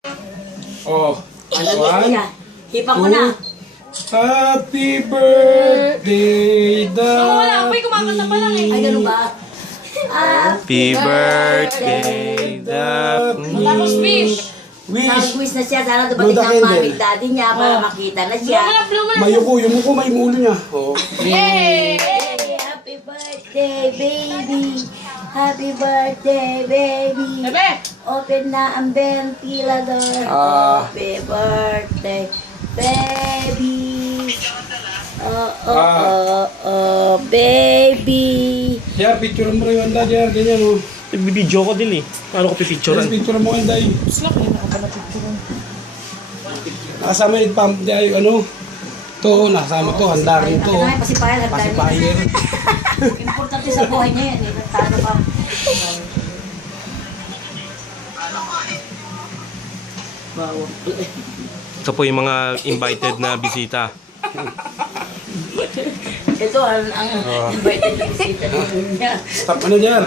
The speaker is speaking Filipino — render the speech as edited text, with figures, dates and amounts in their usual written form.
Oh, Ano one, niya? Hipa ko na. Happy birthday, Wala, apoy kumakanta pa lang eh. Ay, ganun ba? Happy birthday, Daphne. Tapos wish. Wish. Nag-wish na siya. Sana Blow dumating the ang candle. mami daddy niya para makita na siya. Blow mo na. Mayuko, yung muko, may ulo niya. Oh. Yay! Hey, happy birthday, baby. Happy birthday, baby. Bebe! Open na ang ventilador. Happy birthday, baby. Baby. Diyan, picture mo rin yung handa, diyan, ganyan, oh. Nagbibideo ko din eh. Paano ko pipicturean? Diyan, picture mo handa, eh. Slap, hindi na ka pala picture. Nakasama yung pump niya, yung ano. To, nakasama to, handa rin to. Ano nga, pasipayan. Pasipayer. Importante sa buhay niya yan. Tano ka. Wow. Ito po yung mga invited na bisita. Ito ang invited na bisita niya. Stop, ano diyan?